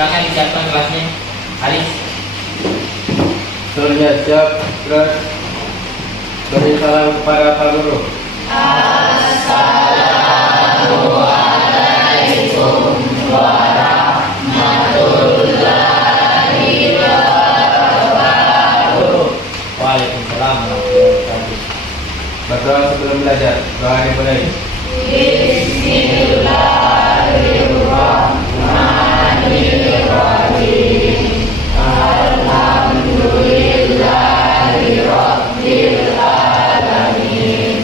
silakan disiapkan kelasnya. Aris. Sudah siap, terus beri salam kepada Pak Guru. Assalamualaikum warahmatullahi wabarakatuh. Waalaikumsalam warahmatullahi wabarakatuh. Berdoa sebelum belajar. Doa dimulai. Bismillahirrahmanirrahim. Alhamdulillahirabbil alamin.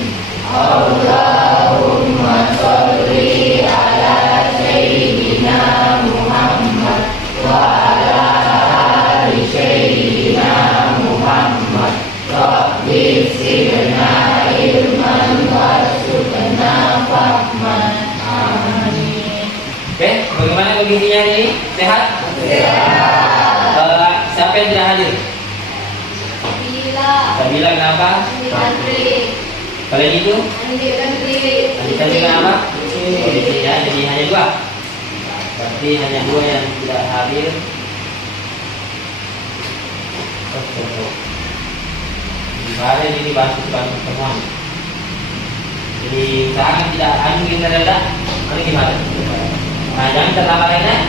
Allahumma sholli ala sayyidina Muhammad wa ala ali sayyidina Muhammad. Rabbi zidna ilman warzuqna fahman. Amin. Oke, bagaimana kondisinya ini? Sehat? Siapa yang tidak hadir? Sabila kenapa? Kalian itu? Lanjutkan dengan apa? Kondisinya jadi hanya dua. Berarti hanya dua yang tidak hadir. Kemarin ini bantu pertemuan. Jadi usahakan tidak anu yang rendah. Ini gimana? Nah, jangan terlambat lainnya.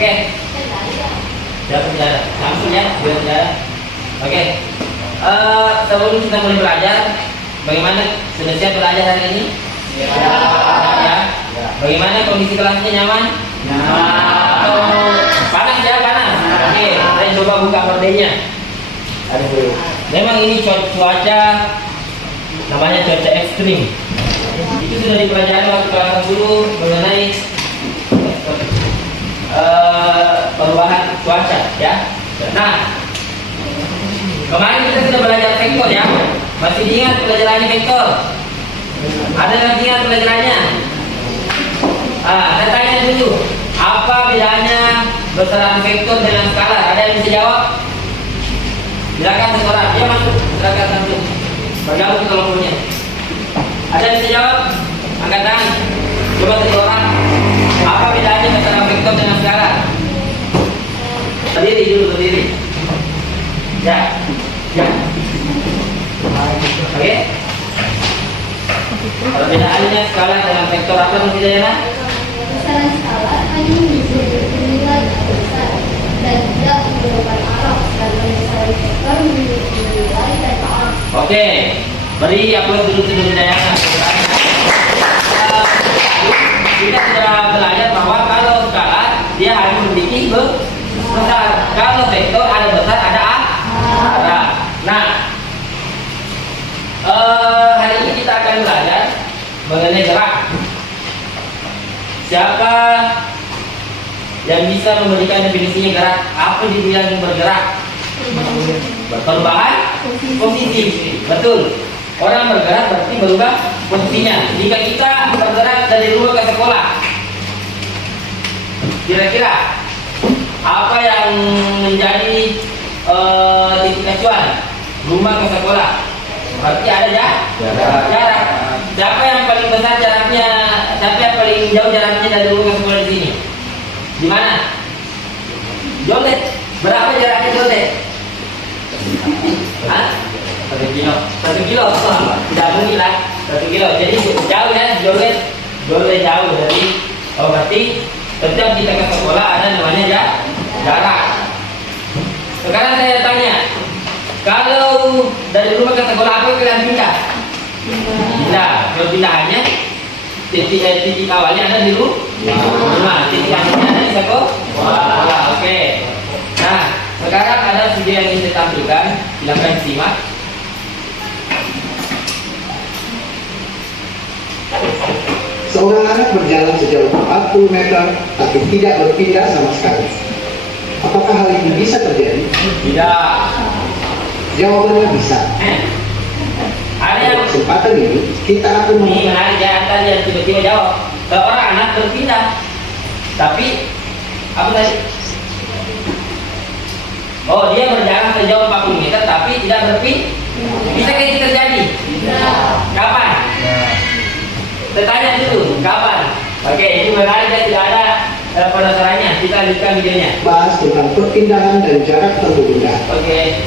Oke. Sudah berjalan. Langsung ya, sudah berjalan. Oke. Sebelum kita mulai belajar, bagaimana sudah siap belajar hari ini? Ya. Bagaimana kondisi kelasnya, nyaman? Panas ya, panas. Oke, saya coba buka hordengnya. Aduh. Memang ini cuaca namanya cuaca ekstrim. Itu sudah dipelajari waktu kelas dulu mengenai perubahan cuaca ya. Nah, kemarin kita sudah belajar vektor ya. Masih diingat pelajarannya vektor? Ada yang ingat pelajarannya? Saya tanya dulu, apa bedanya besaran vektor dengan skalar? Ada yang bisa jawab? Silakan seorang, dia masuk, silakan langsung bergabung kalau punya. Ada yang bisa jawab? Angkat tangan. Coba seorang, apa bedanya besaran vektor dengan skalar? Berdiri dulu, berdiri. Ya. Oke. Perbedaannya skala dengan vektor apa bedanya? Besaran skala hanya menunjukkan nilai besar dan tidak merupakan arah, sedangkan besaran vektor menunjukkan nilai dan arah. Oke, beri upload dulu ke Dayana. Kita sudah belajar bahwa kalau skala dia harus memiliki besar. Kalau vektor ada besar ada arah. Nah, hari ini kita akan belajar mengenai gerak. Siapa yang bisa memberikan definisinya gerak? Apa dibilang bergerak? Perubahan posisi. Betul. Orang bergerak berarti berubah posisinya. Jika kita bergerak dari rumah ke sekolah, kira-kira apa yang menjadi titik acuan rumah ke sekolah? Berarti ada jarak. Siapa yang paling besar jaraknya? Siapa yang paling jauh jaraknya dari rumah ke sekolah di sini? Di mana? Jondet. Berapa jaraknya Jondet? Hah? 1 kilo. 1 kilo. Tidak mungkin lah. 1 kilo. Jadi jauh ya Jondet. Jondet jauh. Jadi berarti setiap kita ke sekolah ada namanya jarak. Sekarang saya tanya, kalau dari rumah ke sekolah apa kalian pindah? Pindah. Kalau pindahannya titik awalnya ada di rumah, titik akhirnya ada di sekolah. Oke. Nah, sekarang ada video yang ingin saya tampilkan. Silakan simak. Seorang anak berjalan sejauh 40 meter tapi tidak berpindah sama sekali. Apakah hal ini bisa terjadi? Tidak. Jawabannya bisa. Ada yang Kesempatan ini kita akan ini menarik ya, tadi yang tiba-tiba jawab. Seorang anak berpindah, tapi apa tadi? Oh, dia berjalan sejauh 40 meter tapi tidak berpindah. Bisa kayak itu terjadi? Kapan? Saya tanya dulu, kapan? Oke, ini barangkali dia tidak ada penasarannya. Kita lihatkan videonya. Bahas tentang perpindahan dan jarak tempuh benda. Oke.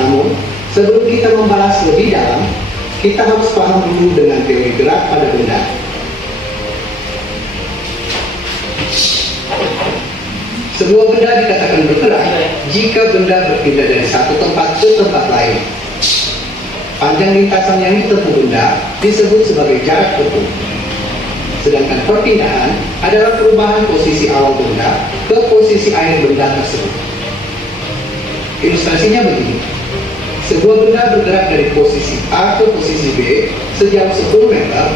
Namun, sebelum kita membahas lebih dalam, kita harus paham dulu dengan teori gerak pada benda. Sebuah benda dikatakan bergerak jika benda berpindah dari satu tempat ke tempat lain. Panjang lintasan yang ditempuh benda disebut sebagai jarak tempuh. Sedangkan perpindahan adalah perubahan posisi awal benda ke posisi akhir benda tersebut. Ilustrasinya begini. Sebuah benda bergerak dari posisi A ke posisi B sejauh 10 meter,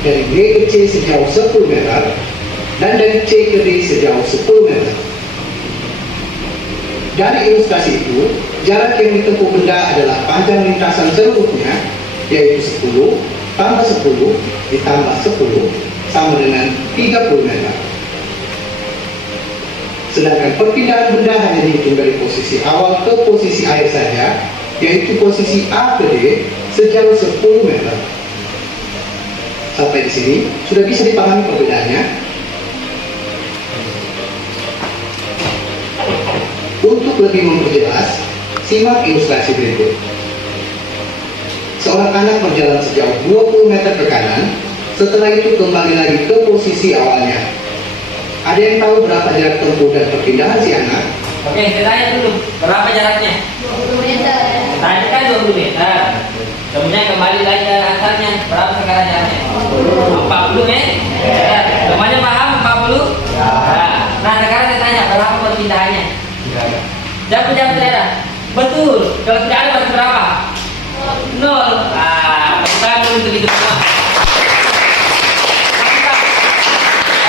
dari B ke C sejauh 10 meter, dan dari C ke D sejauh 10 meter. Dari ilustrasi itu, jarak yang ditempuh benda adalah panjang lintasan seluruhnya, yaitu 10 tambah 10 ditambah 10 sama dengan 30 meter. Sedangkan perpindahan benda hanya dihitung dari posisi awal ke posisi akhir saja, yaitu posisi A ke D sejauh 10 meter. Sampai di sini sudah bisa dipahami perbedaannya. Untuk lebih memperjelas, simak ilustrasi berikut. Seorang anak berjalan sejauh 20 meter ke kanan, setelah itu kembali lagi ke posisi awalnya. Ada yang tahu berapa jarak tempuh dan perpindahan si anak? Oke, saya tanya dulu, berapa jaraknya? 20 meter. Tadi kan 20 meter. Kemudian kembali lagi ke asalnya, berapa sekarang jaraknya? 40 meter. Semuanya paham 40? Ya. Nah, sekarang saya tanya, berapa perpindahannya? Jawab saya. Betul. Kalau tidak ada berarti berapa? 0. Kita belum begitu semua.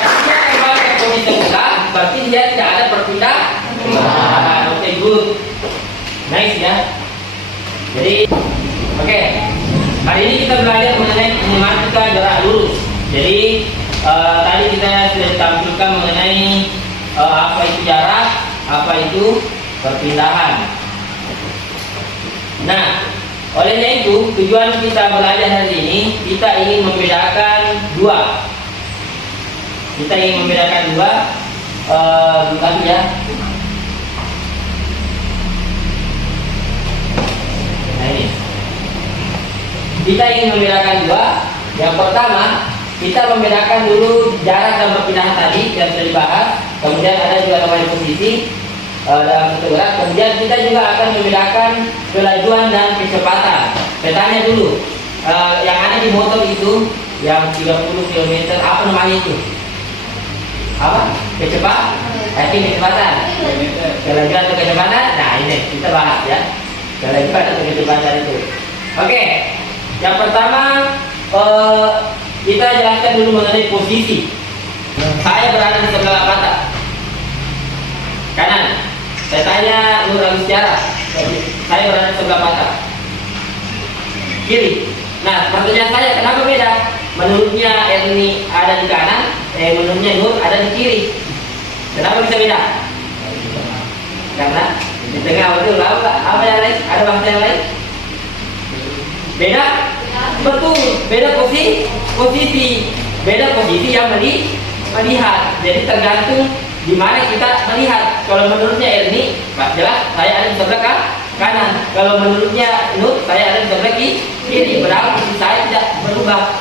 Artinya kembali ke posisi kita, berarti dia tidak ada perpindahan. Oke, good. Nice ya. Jadi, oke. Hari ini kita belajar mengenai pneumatika jarak lurus. Jadi, tadi kita sudah ditampilkan mengenai apa itu jarak, apa itu perpindahan. Nah, olehnya itu tujuan kita belajar hari ini, kita ingin membedakan dua. Bukan ya. Nah ini. Kita ingin membedakan dua. Yang pertama, kita membedakan dulu jarak dan perpindahan tadi yang sudah dibahas. Kemudian ada juga namanya posisi dalam bentuk gerak. Kemudian kita juga akan membedakan kelajuan dan kecepatan. Saya tanya dulu, yang ada di motor itu yang 30 km, apa namanya itu? Apa? Kecepatan? Kelajuan atau kecepatan? Nah ini kita bahas ya. Kelajuan atau kecepatan itu. Oke, yang pertama kita jelaskan dulu mengenai posisi. Saya berada di sebelah mata kanan. Saya tanya Nur Agustiara, saya berada di sebelah mata kiri. Nah, pertanyaan saya, kenapa beda? Menurutnya Erni ada di kanan, menurutnya Nur ada di kiri. Kenapa bisa beda? Karena di tengah betul. Apa yang lain? Ada bangsa yang lain? Beda? Betul. Beda posisi. Beda posisi yang melihat. Jadi tergantung di mana kita melihat. Kalau menurutnya Erni, jelas saya ada di sebelah kanan. Kalau menurutnya Nur, saya ada di sebelah kiri. Berarti posisi saya tidak berubah.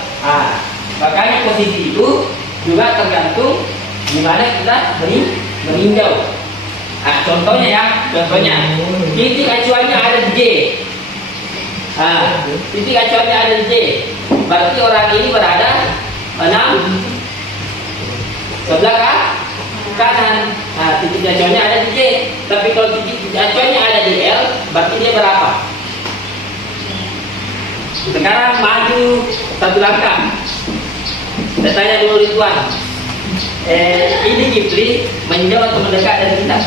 Makanya posisi itu juga tergantung di mana kita meninjau. Contohnya titik acuannya ada di J. Titik acuannya ada di J. Berarti orang ini berada 6 sebelah kanan. Titik acuannya ada di J. Tapi kalau titik acuannya ada di L, berarti dia berapa? Sekarang maju satu langkah. Saya tanya dulu Ridwan, ini Kipli menjauh atau mendekat dari kita?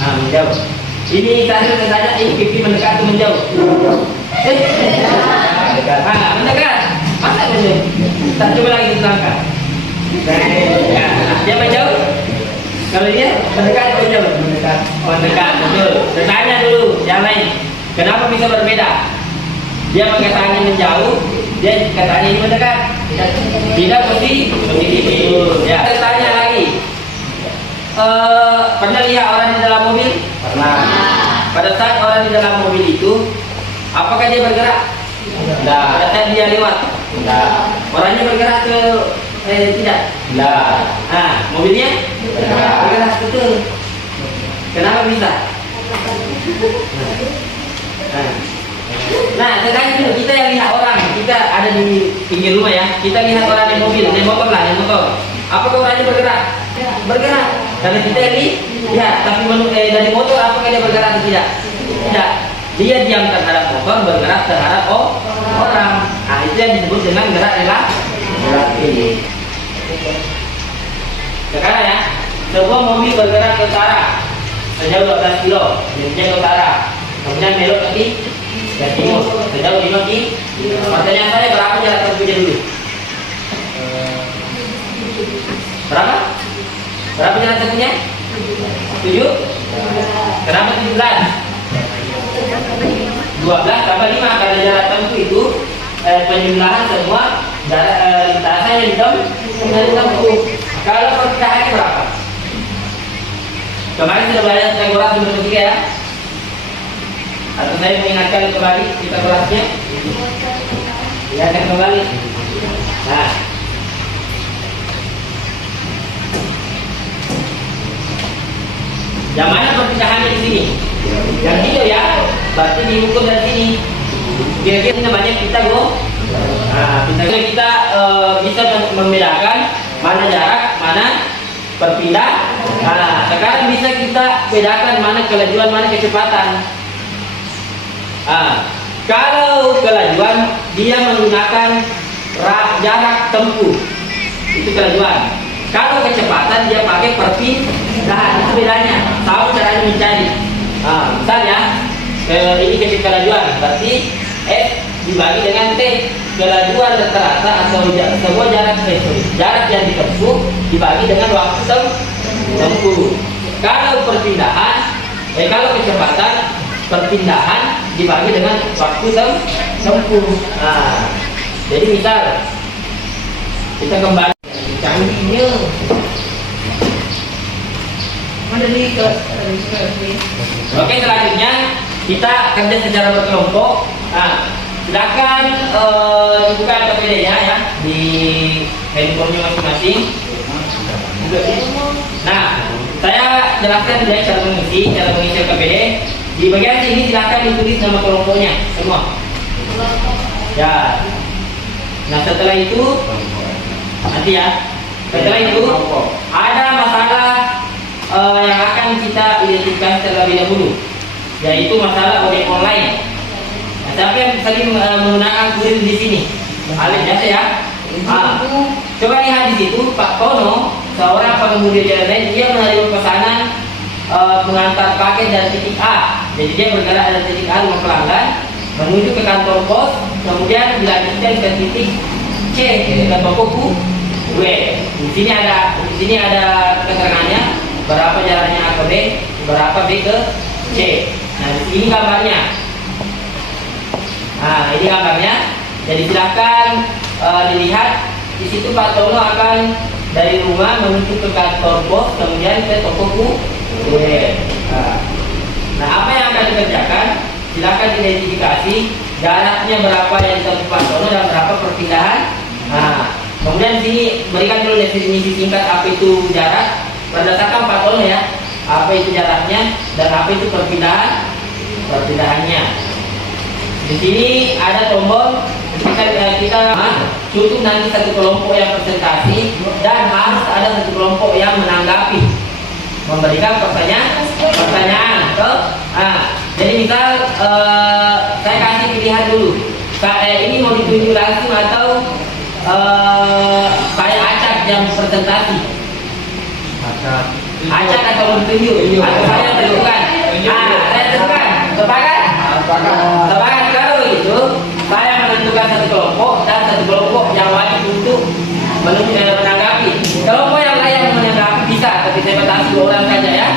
Menjauh. Ini saya tanya, ini Kipli mendekat atau menjauh? Mendekat. Masa menjauh? Tak coba lagi satu langkah. Dia menjauh? Kalau dia mendekat atau menjauh? Mendekat, betul. Saya tanya dulu yang lain, kenapa bisa berbeda? Dia pakai tangan menjauh, dia pakai tangan ini mendekat. Tidak mesti begitu. Ya. Saya tanya lagi. Pernah lihat orang di dalam mobil? Pernah. Pada saat orang di dalam mobil itu, apakah dia bergerak? Tidak. Pada saat dia lewat? Tidak. Orangnya bergerak ke tidak? Tidak. Nah, mobilnya Bergerak. bergerak betul. Kenapa bisa? Nah, sekarang dulu kita yang lihat orang, kita ada di pinggir rumah ya, kita lihat orang di mobil, naik motor lah, naik motor. Apakah orangnya bergerak? Bergerak. Karena kita ini lihat, tapi dari motor apakah dia bergerak atau tidak? Tidak. Dia diam terhadap motor, bergerak terhadap orang. Nah, itu yang disebut dengan gerak relatif. Sekarang ya, sebuah mobil bergerak ke utara sejauh 12 kilo, jadinya ke utara, kemudian belok ke timur sejauh 5 kilo. Pertanyaan saya, berapa jarak tempuhnya dulu? Berapa? Berapa jarak tempuhnya? 7? Kenapa 17? 12 tambah 5, karena jarak tempuh itu penjumlahan semua jarak lintasan yang ditempuh. Kalau perkiraannya berapa? Kemarin sudah belajar tentang kuras nomor 3 ya? Atau saya mengingatkan kembali kita kurasnya? Ingatkan kembali. Nah, yang mana perpindahannya di sini? Yang hijau ya, berarti diukur dari sini. Kira-kira namanya pitago. Nah, kita bisa membedakan mana jarak, mana berpindah. Nah, sekarang bisa kita bedakan mana kelajuan, mana kecepatan. Nah, kalau kelajuan dia menggunakan jarak tempuh, itu kelajuan. Kalau kecepatan dia pakai perpindahan, itu bedanya. Tahu caranya mencari. Nah, misalnya ini kelajuan, berarti S dibagi dengan T. Kelajuan rata-rata atau sebuah jarak yang ditempuh dibagi dengan waktu tempuh. Kalau perpindahan, kalau kecepatan, perpindahan dibagi dengan waktu tempuh. Nah, jadi misal kita kembali canggihnya. Oke, selanjutnya kita kerja secara berkelompok. Nah, silakan buka KPD-nya ya di handphonenya masing-masing. Nah, saya jelaskan dulu cara mengisi KPD. Di bagian sini silakan ditulis nama kelompoknya semua. Ya. Nah, setelah itu nanti ya. Setelah itu ada masalah yang akan kita identifikasi terlebih dahulu, yaitu masalah ojek online. Nah, siapa yang sering menggunakan kurir di sini? Alif biasa ya. Coba lihat di situ Pak Tono, seorang pengemudi jalan lain, dia menerima pesanan mengantar paket dari titik A. Jadi dia bergerak dari titik A rumah pelanggan menuju ke kantor pos, kemudian dilanjutkan ke titik C, ke toko W. Di sini ada keterangannya berapa jaraknya A ke B, berapa B ke C. Nah, ini gambarnya. Nah, ini gambarnya. Jadi silakan dilihat di situ Pak Tono akan dari rumah menuju ke kantor pos, kemudian ke toko W. Nah, apa yang akan dikerjakan? Silakan identifikasi jaraknya berapa yang ditempuh Pak Tono dan berapa perpindahan. Nah, kemudian sini berikan dulu definisi singkat apa itu jarak berdasarkan Pak Tono ya. Apa itu jaraknya dan apa itu perpindahannya. Di sini ada tombol kita cukup nanti satu kelompok yang presentasi dan harus ada satu kelompok yang menanggapi, memberikan pertanyaan. Jadi misal saya kasih pilihan dulu. Ini mau ditunjuk langsung atau saya acak yang presentasi? Acak atau menunjuk? Atau saya tentukan? Saya tentukan. Sepakat? Sepakat. Kalau begitu, saya menentukan satu kelompok dan satu kelompok yang wajib untuk menanggapi. Kelompok yang lain yang menanggapi bisa, tapi saya batasi 2 orang saja ya.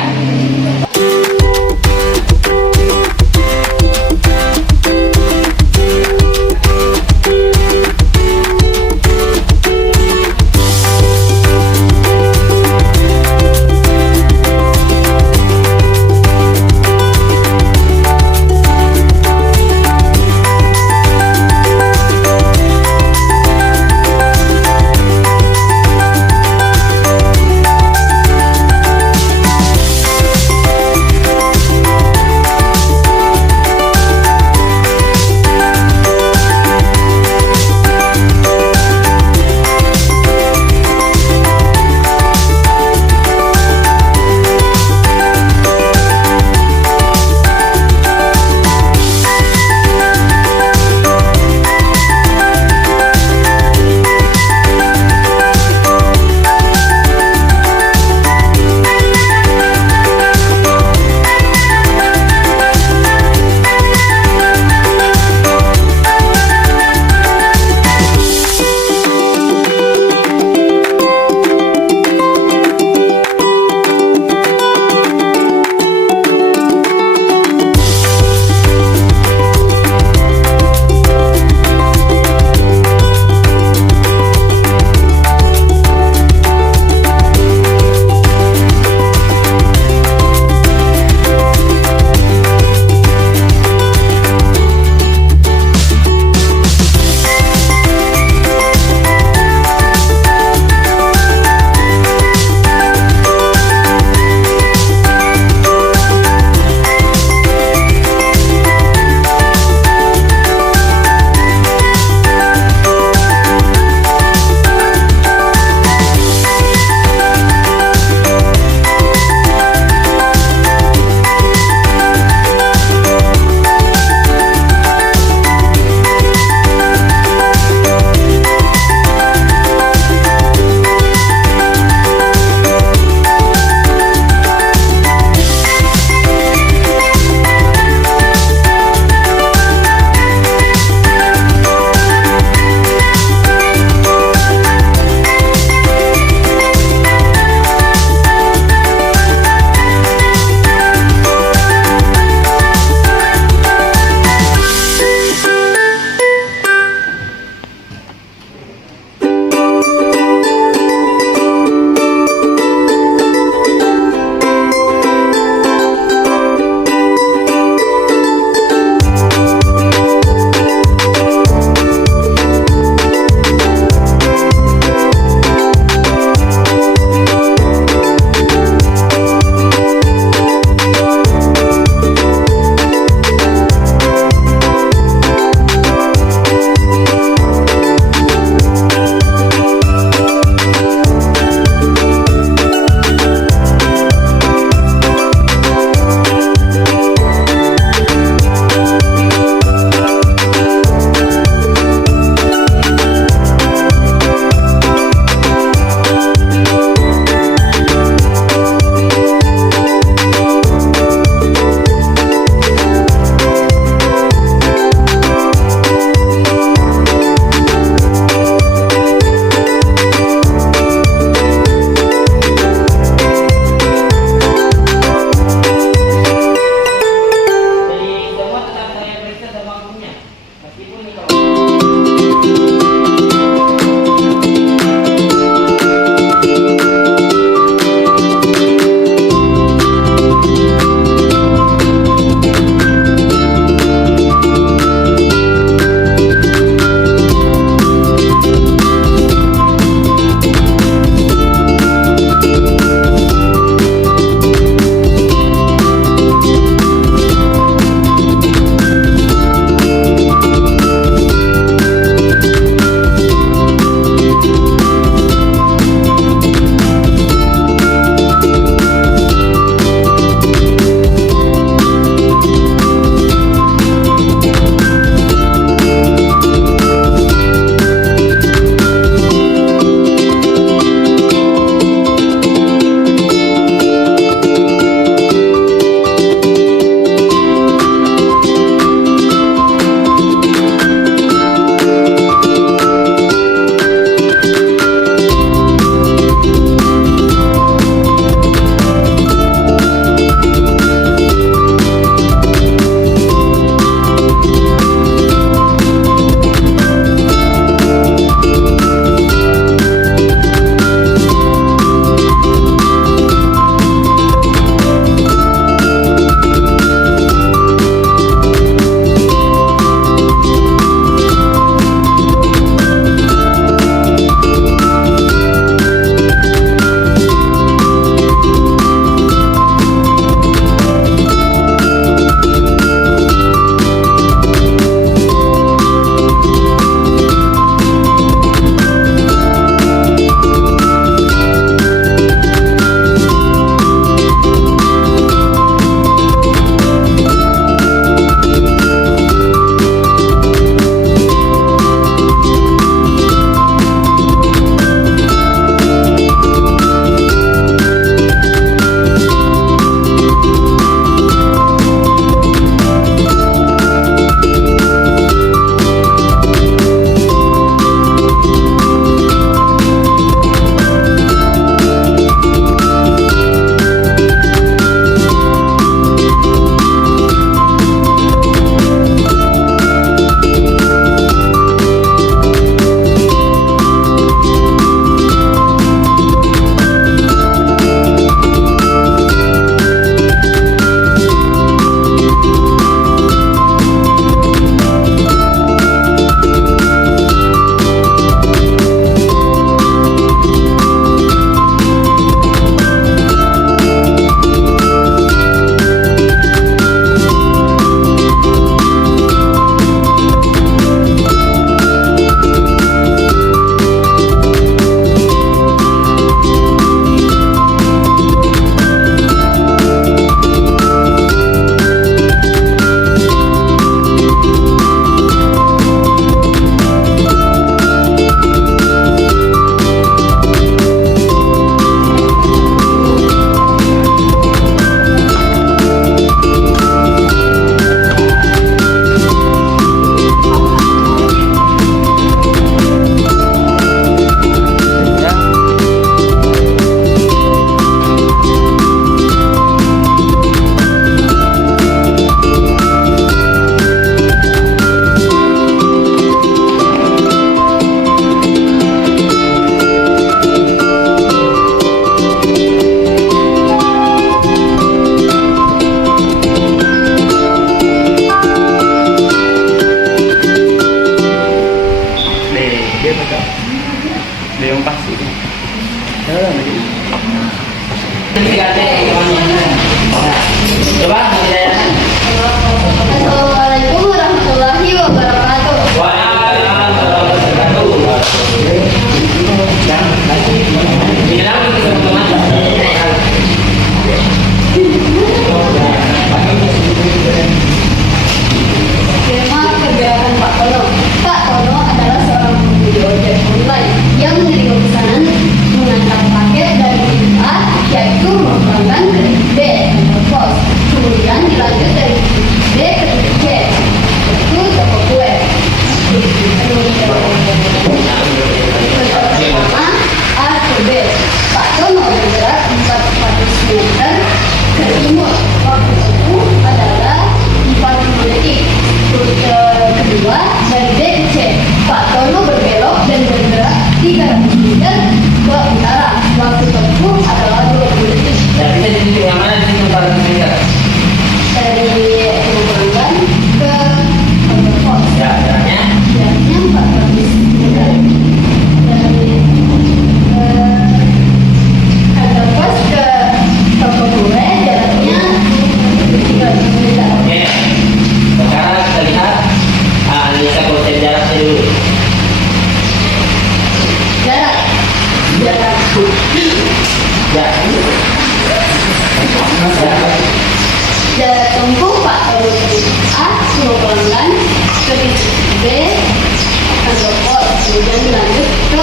B akan rokok, kemudian lanjut ke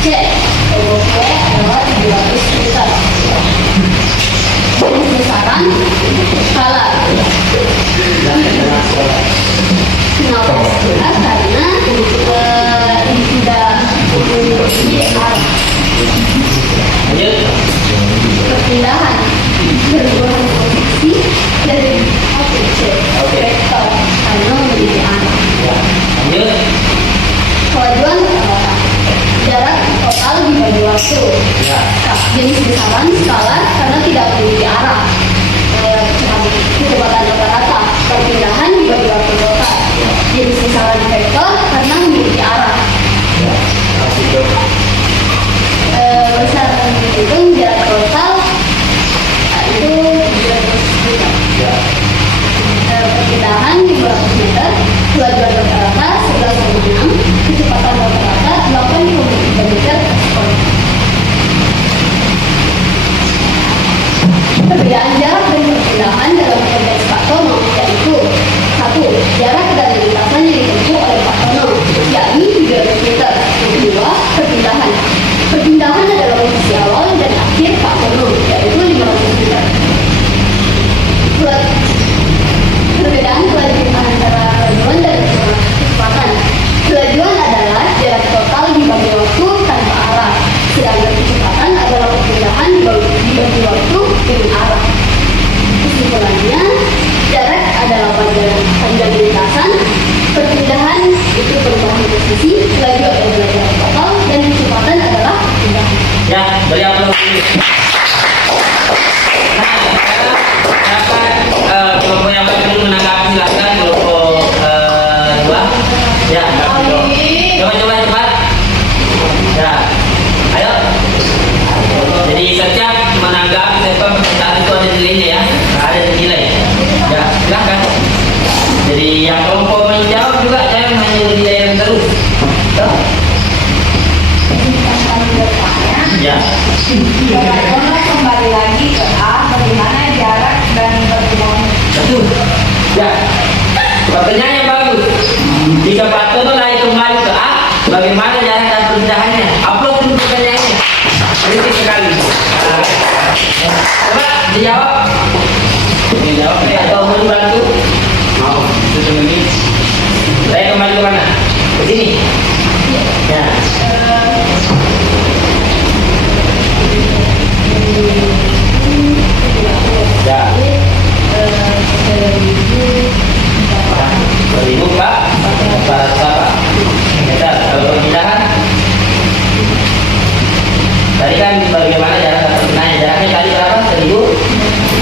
C. OBP adalah 700 liter. Jenis besaran skala. Kenapa skala? Karena ini sudah memiliki arah. Lanjut. Perpindahan perubahan posisi dari A ke C vektor karena memiliki arah. Ya. Lanjut. Kemajuan kata jarak total dibagi waktu. Ya. Jenis besaran skala karena tidak memiliki arah. Kecepatan rata-rata. Perpindahan dibagi waktu total. Jenis besaran vektor karena memiliki arah. Ya. Lanjut. Besaran menghitung jarak total itu 300 meter. Ya. Perpindahan 200 meter. Kemajuan rata-rata 11,6. Kecepatan rata-rata 8,3 meter per sekon. Perbedaan jarak dan perpindahan dalam konteks Pak Tono yaitu 1. Jarak dari lintasan yang ditempuh oleh Pak Tono yakni 300 meter. Yang kedua, perpindahan. Perpindahan adalah posisi awal dan akhir Pak Tono yaitu 500 meter. Perbedaan kelajuan antara kelajuan dan kecepatan. Kelajuan adalah jarak total dibagi waktu tanpa arah, sedangkan kecepatan adalah perpindahan dibagi waktu dengan arah. Kesimpulannya, jarak adalah panjang lintasan, perpindahan itu perubahan posisi, kelajuan adalah jarak total, dan kecepatan adalah perpindahan. Ya, beri aplaus dulu. Nah, sekarang silakan kelompok yang belum menanggapi silakan kelompok 2. Ya, coba cepat. Ya, ayo. Jadi setiap menanggapi setiap pertanyaan itu ada nilainya ya, ada nilai. Ya, silakan. Jadi yang kelompok menjawab juga jangan hanya nilai yang terus. Ya. Kembali lagi ke A, bagaimana jarak dan pertemuan. Betul. Ya. Pertanyaannya bagus. Jika Pak Tono lari kembali ke A, bagaimana jarak dan perpindahannya? Upload dulu pertanyaannya. Kritis sekali. Coba dijawab. Dijawab. Atau mau dibantu? Mau. Itu menit. Saya kembali ke mana? Ke sini. Ya. Ya. 2000 Pak. Berapa? Meter. Kalau perpindahan tadi kan bagaimana jarak perpindahannya? Jaraknya tadi berapa?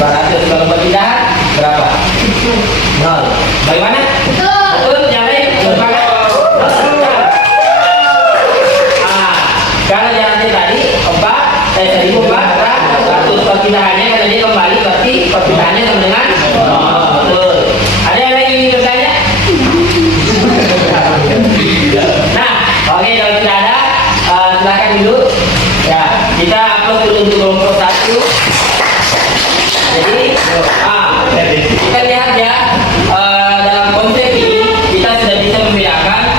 1200. Kalau perpindahan berapa? 0. Bagaimana? Betul. Yang lain bagaimana? Kalau jaraknya tadi 1400, perpindahannya kalau dia kembali berarti perpindahannya sama dengan betul. Ada yang lagi bertanya? Nah, oke, kalau tidak ada silakan dulu. Ya, kita upload dulu untuk kelompok 1. Jadi, kita lihat ya dalam konsep ini kita sudah bisa membedakan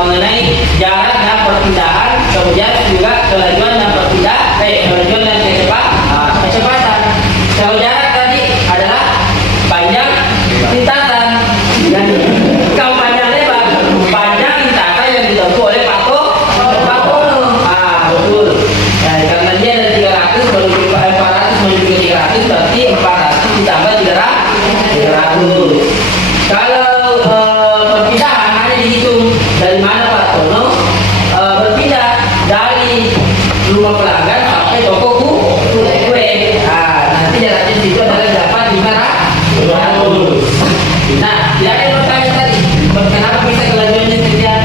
mengenai jarak dan perpindahan, kemudian juga kelajuan dan kelajuan dan kecepatan. Kalau jarak tadi adalah panjang lintasan, dan kalau panjang lebar, panjang lintasan yang ditempuh oleh Pak Tono. Betul. Nah, karena dia ada 300 menuju ke 400 menuju ke 300 berarti 400 ditambah 300. Kalau perpindahan hanya dihitung dari mana Pak Tono berpindah dari rumah pelanggan sampai toko kue. Nanti jaraknya di situ adalah dapat 500. Nah, tidak ada pertanyaan tadi. Kenapa bisa kelajuannya sekian?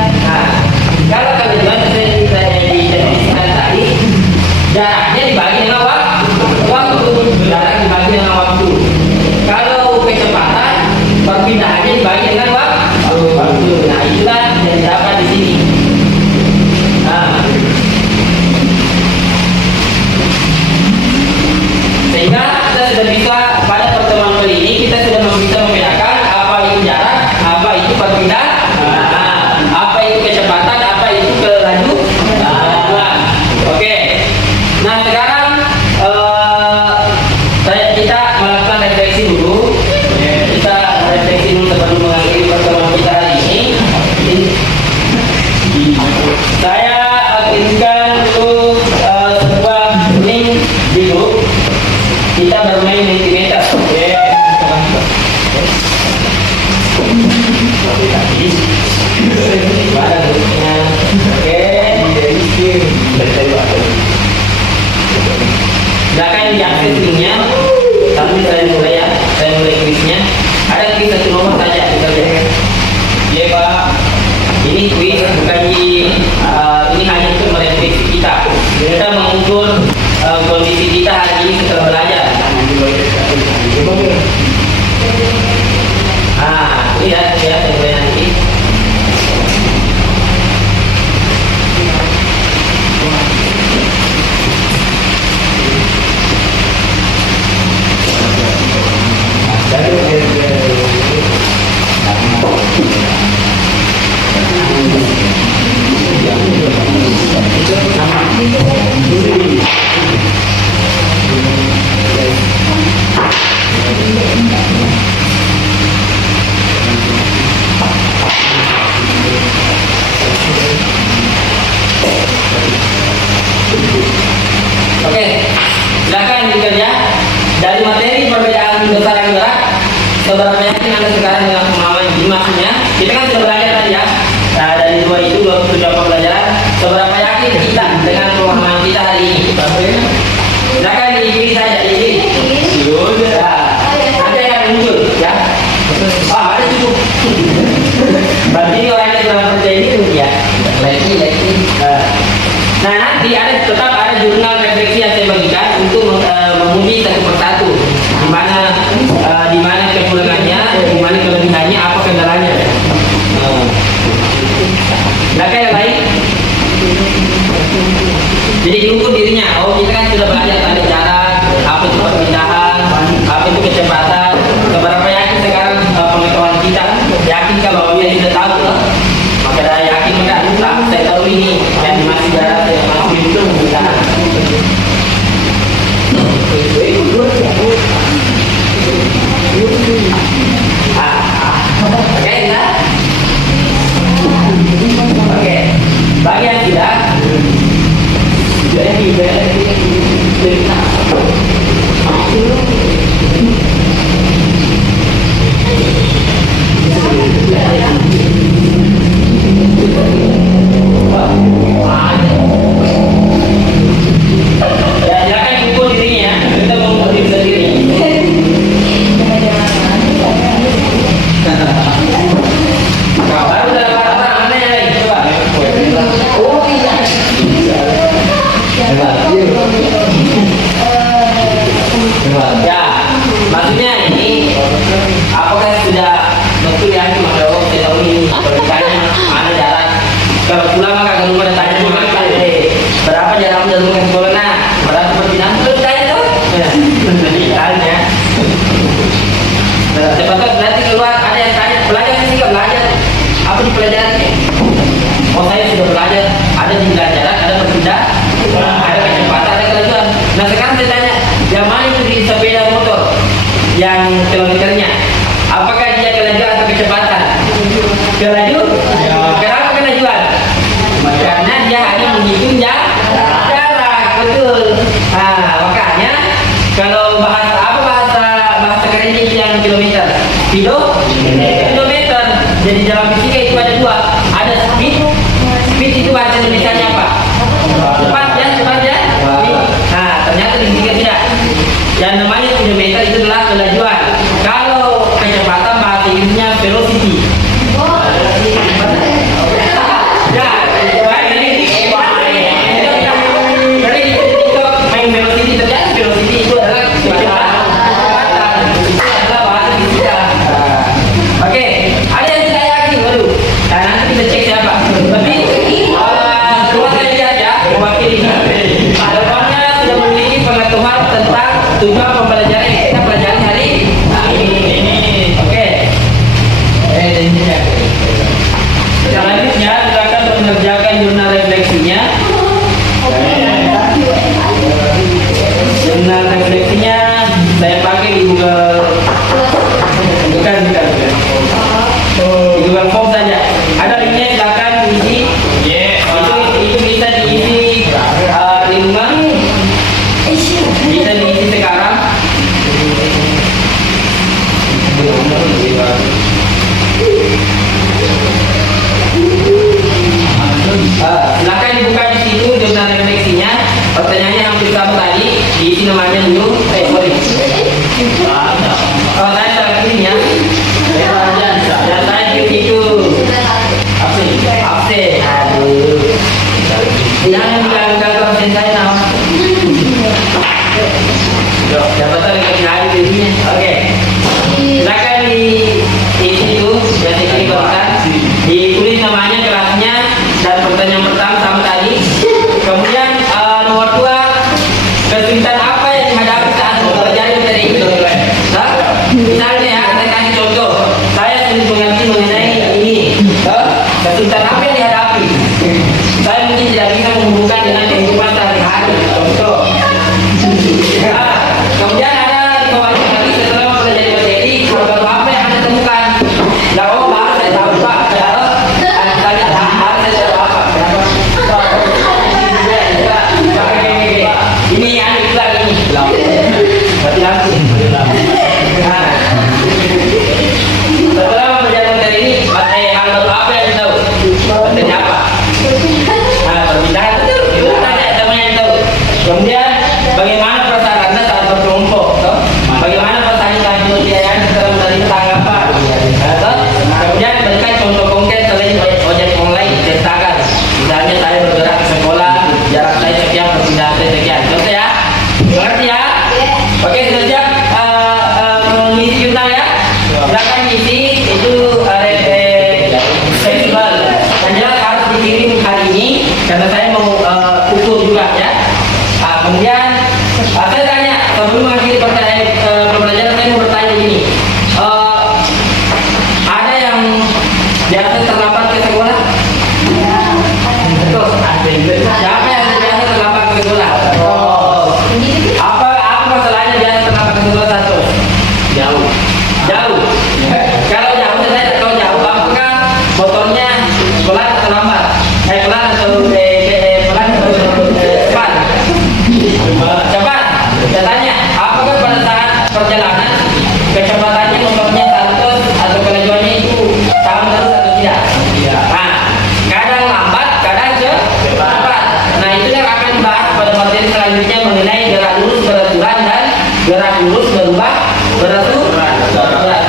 Kalau kelajuan sesuai yang didefinisikan tadi, jaraknya dibagi dengan waktu. Jarak dibagi dengan waktu. Kalau kecepatan, perpindahannya dibagi dengan waktu. Nah, itulah yang dapat di sini. Sehingga kita sudah bisa pada pertemuan kali ini kita sudah bisa membedakan apa itu Gimana bentuknya? Oke, silakan diakses linknya. Tapi saya mulai ya, saya mulai kuisnya. Ada kuis satu nomor saja kita lihat. Ya Pak, ini kuis bukan ini hanya untuk merefleksi kita. Kita mengukur kondisi kita hari ini setelah belajar. Ini ya, saya mulai nanti. Oke, silakan dikerja. Dari materi perbedaan besar dan berat, seberapa yakin Anda sekarang dengan pemahaman maksudnya? Kita kan sudah belajar tadi ya. Nah, dari dua itu, dua pembelajaran, seberapa yakin kita dengan pemahaman kita hari ini? Silakan diikuti saja, diikuti. Sudah. Nanti akan muncul, ya. Ada cukup. Berarti ini orang yang sudah percaya ini ya. Lagi. Nah, nanti tetap ada jurnal refleksi yang saya bagikan untuk menguji satu persatu di mana kekurangannya, di mana kelebihannya, apa kendalanya. Silakan yang lain. Jadi diukur dirinya. Oh, kita kan sudah belajar tadi jarak, apa itu perpindahan, apa itu kecepatan. Seberapa yakin sekarang pengetahuan kita? Yakin kalau dia sudah tahu loh. Maka dah yakin enggak? Saya tahu ini yang masih jarak, yang masih itu penggunaan. Oke, enggak? Oke, bagi yang tidak, ya silakan ukur dirinya. Kita mau ukur diri sendiri. Baru dalam kata mana yang lain? Coba. Oh iya. Ya, maksudnya ini apakah sudah betul ya cuma kalau saya tahu ini perbedaannya ada jarak. Kalau pulang maka ke rumah dan tanya cuma berapa jarak dari rumah ke sekolah, nah berapa perjalanan belum tanya tuh. Misalnya, cepat nanti keluar ada yang tanya belajar sih nggak belajar apa di pelajarannya? Oh saya sudah belajar, ada di pelajaran, ada perpindahan, ada kecepatan, ada kelajuan. Nah sekarang saya tanya, yang mana itu di sepeda motor yang kilometernya? Apakah dia kelajuan atau kecepatan? Kelajuan? Kenapa kelajuan? Karena dia hanya menghitung jarak, betul. Nah makanya kalau bahasa kerennya yang kilometer, kilometer. Jadi dalam fisika itu ada dua, ada speed itu bahasa Indonesianya apa? Cepat ya. Nah ternyata di fisika tidak. Yang namanya speedometer itu adalah kelajuan. Kalau kecepatan bahasa Inggrisnya velocity. Main velocity terjadi velocity itu adalah kecepatan. Oke, ada yang tidak yakin baru. Dan nanti kita cek siapa. Tapi sulit mengerti mengenai ini. Kesulitan apa yang dihadapi? Saya mungkin tidak bisa menghubungkan dengan kehidupan sehari-hari. Contoh. Kemudian ada di bawahnya lagi setelah mempelajari materi, baru apa yang Anda temukan? Ya, oh, baru saya tahu Pak. Ya, saya lihat baru saya tahu apa. Ini yang itu lagi ini. Berarti langsung. Setelah mempelajari materi ini, hal baru apa yang Anda tahu? Materi apa? Perpindahan betul. Itu tanya teman yang tahu. Kemudian bagaimana perasaan Anda saat berkelompok? Bagaimana perasaan manusia yang setelah menerima tanggapan? Kemudian berikan contoh konkret selain ojek online cetakan. Misalnya saya bergerak ke sekolah, jarak saya sekian, perpindahan saya sekian. Contoh ya, mengerti ya? Oke, sudah siap mengisi jurnal ya? Silakan isi itu fleksibel. Dan jelas harus dikirim hari ini karena saya mau ukur juga ya. Kemudian saya tanya sebelum mengakhiri pembelajaran saya mau bertanya begini. Ada yang biasa terlambat ke sekolah? Betul. Siapa yang biasa terlambat ke sekolah? Apa masalahnya biasa terlambat ke sekolah satu? Jauh. Kalau jauh saya tidak tahu jauh. Apakah motornya pelan atau lambat? Pelan atau cepat? Cepat. Saya tanya, apakah pada saat perjalanan kecepatannya motornya 100 atau kelajuannya itu sama terus atau tidak? Nah, kadang lambat, kadang cepat. Nah, itu yang akan dibahas pada materi selanjutnya mengenai gerak lurus beraturan dan gerak lurus berubah beraturan.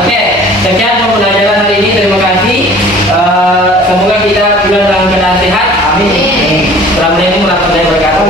Oke, sekian pembelajaran hari ini. Terima kasih. Semoga kita pulang dalam keadaan sehat. Amin. Assalamualaikum warahmatullahi wabarakatuh.